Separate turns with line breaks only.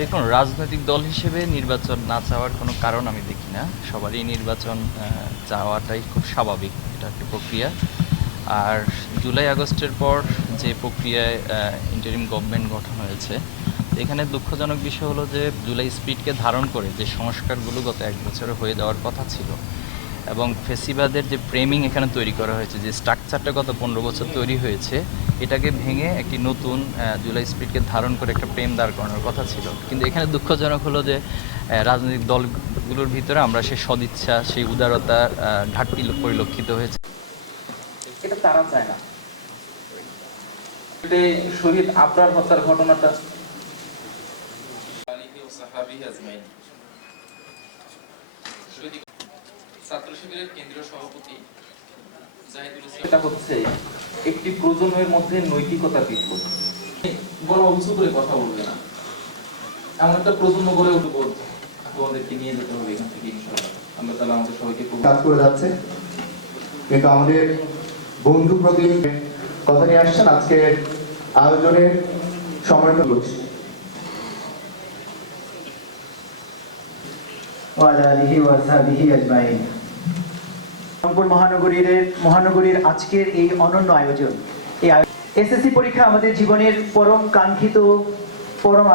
দেখুন, রাজনৈতিক দল হিসেবে নির্বাচন না চাওয়ার কোনো কারণ আমি দেখি না। সবারই নির্বাচন চাওয়াটাই খুব স্বাভাবিক, এটা একটা প্রক্রিয়া। আর জুলাই আগস্টের পর যে প্রক্রিয়ায় ইন্টারিম গভর্নমেন্ট গঠন হয়েছে, এখানে দুঃখজনক বিষয় হলো যে জুলাই স্পিডকে ধারণ করে যে সংস্কারগুলো গত এক বছরে হয়ে যাওয়ার কথা ছিল এবং ফেসিবাদের যে ফ্রেমিং এখানে তৈরি করা হয়েছে যে স্ট্রাকচারটা গত পনেরো বছর তৈরি হয়েছে এটাকে ভেঙে একটি নতুন জুলাই স্পিডকে ধারণ করে একটা প্রেম দাঁড় করানোর কথা ছিল। কিন্তু এখানে দুঃখজনক হলো যে রাজনৈতিক দলগুলোর ভিতরে আমরা সেই সদিচ্ছা সেই উদারতার আহ, ঘাটতি পরিলক্ষিত হয়েছে।
এটা তারা চায় না। শহীদ আবরার হত্যার ঘটনাটা।
ছাত্র শিবিরের কেন্দ্রীয় সভাপতি
এটা হচ্ছে একটি প্রজন্মের মধ্যে নৈতিকতা বিপ্লব।
উঁচু করে কথা বলবে না। এমন একটা প্রজন্ম গড়ে উঠবো তোমাদেরকে নিয়ে যেতে হবে এখান থেকে ইনশাআল্লাহ। আল্লাহ তাআলা আমাদের সবাইকে
কাজ করে যাচ্ছে। কিন্তু আমাদের বন্ধু প্রতি কথা নিয়ে আসছেন। আজকে আয়োজনের সম্মানিত
রংপুর মহানগরীর মহানগরীর আজকের এই অনন্য আয়োজন। এই এসএসসি পরীক্ষা আমাদের জীবনের পরম কাঙ্ক্ষিত, পরম